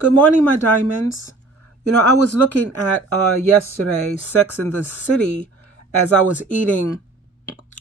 Good morning, my diamonds. You know, I was looking at yesterday, Sex in the City, as I was eating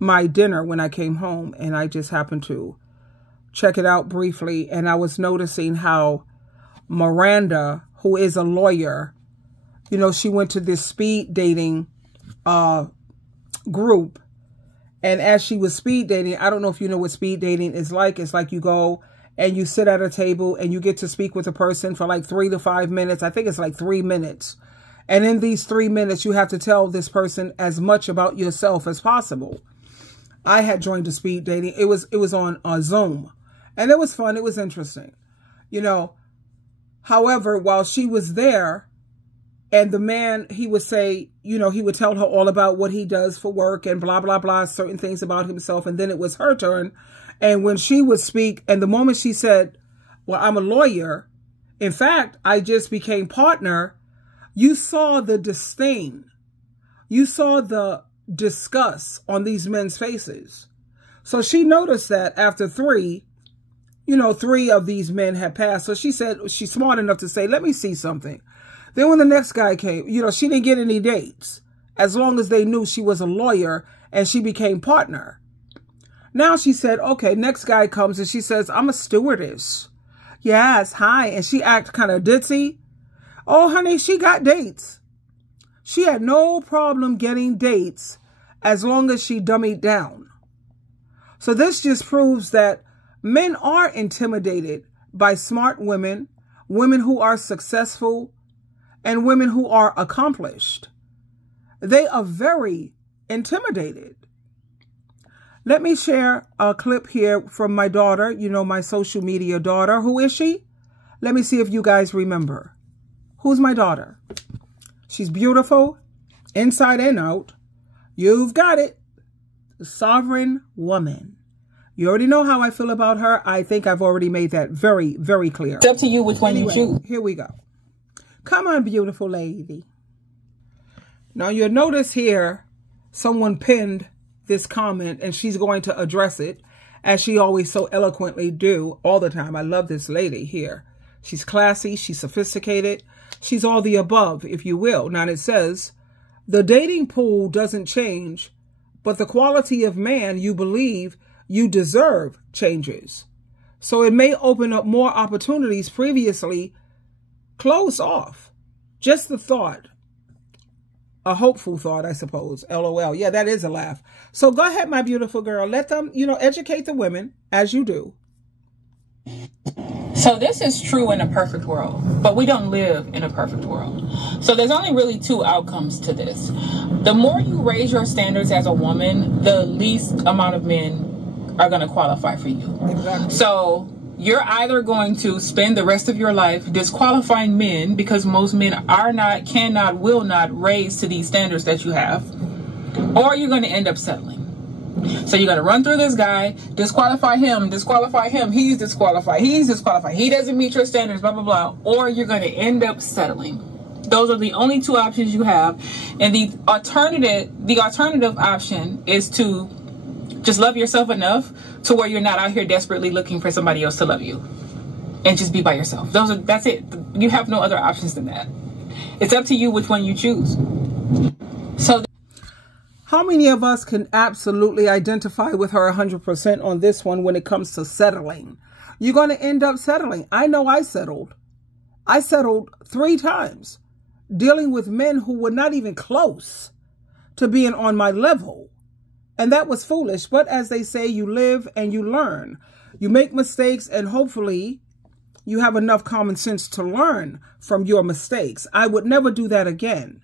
my dinner when I came home, and I just happened to check it out briefly, and I was noticing how Miranda, who is a lawyer, you know, she went to this speed dating group, and as she was speed dating, I don't know if you know what speed dating is like. It's like you go and you sit at a table and you get to speak with a person for like 3 to 5 minutes. I think it's like 3 minutes. And in these 3 minutes, you have to tell this person as much about yourself as possible. I had joined the speed dating. It was on Zoom, and it was fun. It was interesting, you know. However, while she was there, and the man, he would say, you know, he would tell her all about what he does for work and blah, blah, blah, certain things about himself. And then it was her turn. And when she would speak, and the moment she said, well, I'm a lawyer, in fact, I just became partner, you saw the disdain. You saw the disgust on these men's faces. So she noticed that after 3 of these men had passed. So she said, she's smart enough to say, let me see something. Then when the next guy came, you know, she didn't get any dates as long as they knew she was a lawyer, and she became partner. Now she said, okay, next guy comes and she says, I'm a stewardess. Yes, hi. And she acted kind of ditzy. Oh, honey, she got dates. She had no problem getting dates as long as she dummied down. So this just proves that men are intimidated by smart women, women who are successful, and women who are accomplished. They are very intimidated. Let me share a clip here from my daughter, you know, my social media daughter. Who is she? Let me see if you guys remember. Who's my daughter? She's beautiful, inside and out. You've got it. The sovereign woman. You already know how I feel about her. I think I've already made that very, very clear. It's up to you which one you choose. Here we go. Come on, beautiful lady. Now you'll notice here, someone pinned this comment, and she's going to address it, as she always so eloquently do all the time. I love this lady here. She's classy, she's sophisticated, she's all the above, if you will. Now it says, the dating pool doesn't change, but the quality of man you believe you deserve changes. So it may open up more opportunities previously closed off. Just the thought. A hopeful thought, I suppose. LOL. Yeah, that is a laugh. So go ahead, my beautiful girl. Let them, you know, educate the women as you do. So this is true in a perfect world, but we don't live in a perfect world. So there's only really 2 outcomes to this. The more you raise your standards as a woman, the least amount of men are going to qualify for you. Exactly. So you're either going to spend the rest of your life disqualifying men because most men are not, cannot, will not raise to these standards that you have, or you're going to end up settling. So you're going to run through this guy, disqualify him, he's disqualified, he doesn't meet your standards, blah, blah, blah, or you're going to end up settling. Those are the only 2 options you have. And the alternative option is to just love yourself enough to where you're not out here desperately looking for somebody else to love you, and just be by yourself. That's it. You have no other options than that. It's up to you which one you choose. So how many of us can absolutely identify with her 100% on this one when it comes to settling? You're going to end up settling. I know I settled. I settled 3 times dealing with men who were not even close to being on my level. And that was foolish. But as they say, you live and you learn. You make mistakes, and hopefully you have enough common sense to learn from your mistakes. I would never do that again.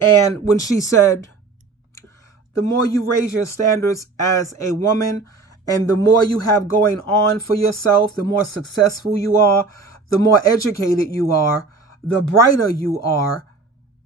And when she said, the more you raise your standards as a woman, and the more you have going on for yourself, the more successful you are, the more educated you are, the brighter you are,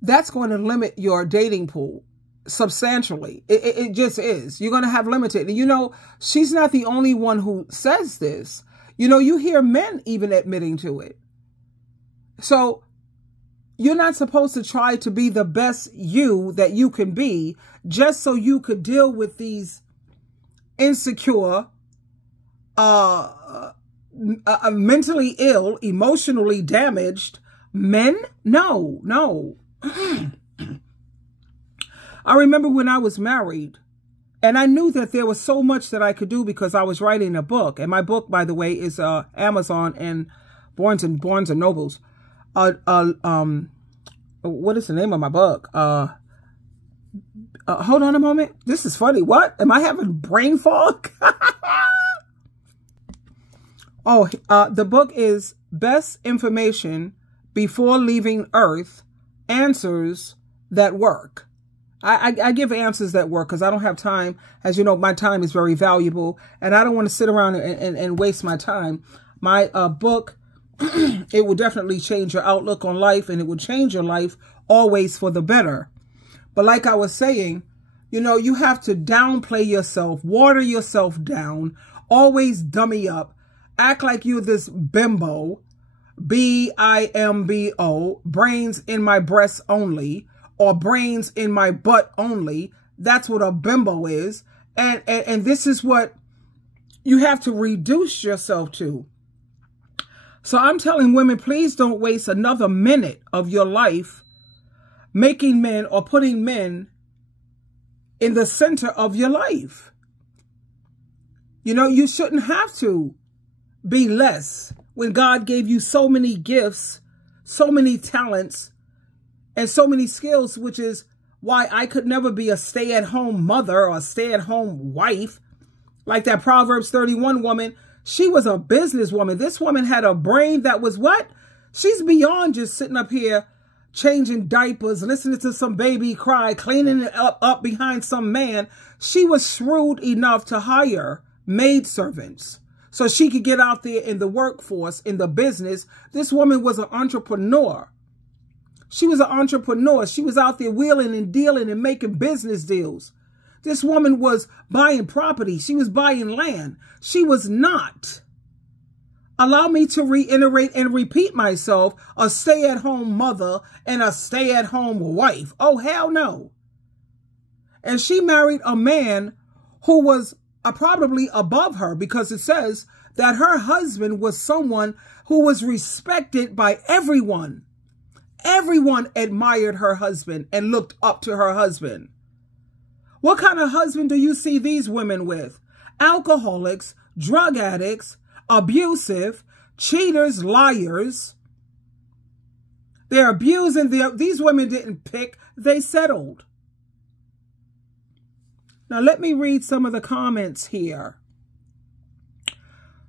that's going to limit your dating pool substantially. It just is. You're going to have limited. And you know, she's not the only one who says this. You know, you hear men even admitting to it. So you're not supposed to try to be the best you that you can be just so you could deal with these insecure mentally ill, emotionally damaged men? No, no. I remember when I was married, and I knew that there was so much that I could do because I was writing a book. And my book, by the way, is Amazon and Barnes and Nobles. What is the name of my book? Hold on a moment. This is funny. What? Am I having brain fog? The book is Best Information Before Leaving Earth, Answers That Work. I give answers that work because I don't have time. As you know, my time is very valuable, and I don't want to sit around and waste my time. My book, it will definitely change your outlook on life, and it will change your life always for the better. But like I was saying, you know, you have to downplay yourself, water yourself down, always dummy up, act like you're this bimbo, B-I-M-B-O, brains in my breasts only, or brains in my butt only. That's what a bimbo is. And this is what you have to reduce yourself to. So I'm telling women, please don't waste another minute of your life making men or putting men in the center of your life. You know, you shouldn't have to be less when God gave you so many gifts, so many talents, and so many skills, which is why I could never be a stay-at-home mother or a stay-at-home wife. Like that Proverbs 31 woman, she was a businesswoman. This woman had a brain that was what? She's beyond just sitting up here changing diapers, listening to some baby cry, cleaning it up behind some man. She was shrewd enough to hire maidservants so she could get out there in the workforce, in the business. This woman was an entrepreneur. She was an entrepreneur. She was out there wheeling and dealing and making business deals. This woman was buying property. She was buying land. She was not, allow me to reiterate and repeat myself, a stay-at-home mother and a stay-at-home wife. Oh, hell no. And she married a man who was probably above her, because it says that her husband was someone who was respected by everyone. Everyone admired her husband and looked up to her husband. What kind of husband do you see these women with? Alcoholics, drug addicts, abusive, cheaters, liars. They're abusing. These women didn't pick, they settled. Now let me read some of the comments here.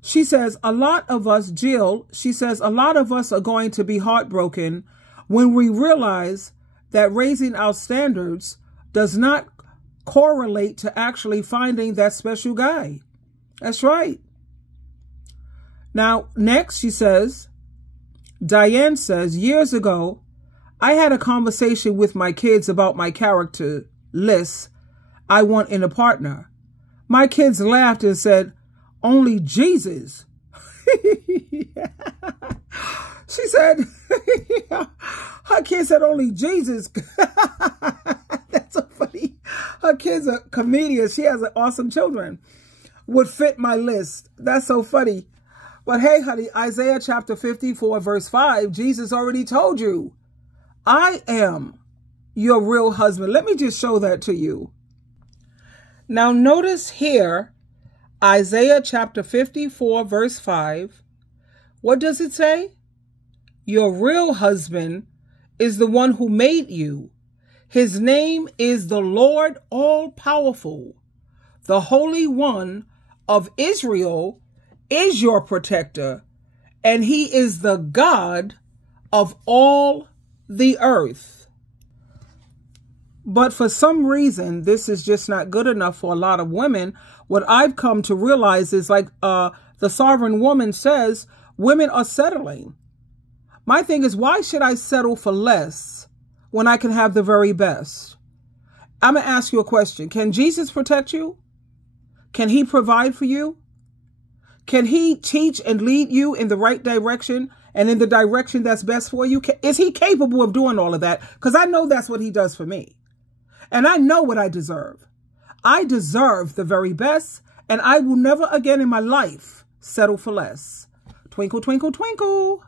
She says, a lot of us, Jill, she says, a lot of us are going to be heartbroken when we realize that raising our standards does not correlate to actually finding that special guy. That's right. Now, next, she says, Diane says, years ago, I had a conversation with my kids about my character lists I want in a partner. My kids laughed and said, only Jesus. She said, her kid said only Jesus. That's so funny. Her kid's a comedian. She has awesome children. Would fit my list. That's so funny. But hey, honey, Isaiah chapter 54, verse 5, Jesus already told you, I am your real husband. Let me just show that to you. Now notice here, Isaiah chapter 54, verse 5. What does it say? Your real husband is the one who made you. His name is the Lord all-powerful. The Holy One of Israel is your protector, and he is the God of all the earth. But for some reason, this is just not good enough for a lot of women. What I've come to realize is, like the sovereign woman says, women are settling. My thing is, why should I settle for less when I can have the very best? I'm going to ask you a question. Can Jesus protect you? Can he provide for you? Can he teach and lead you in the right direction and in the direction that's best for you? Is he capable of doing all of that? Because I know that's what he does for me. And I know what I deserve. I deserve the very best, and I will never again in my life settle for less. Twinkle, twinkle, twinkle.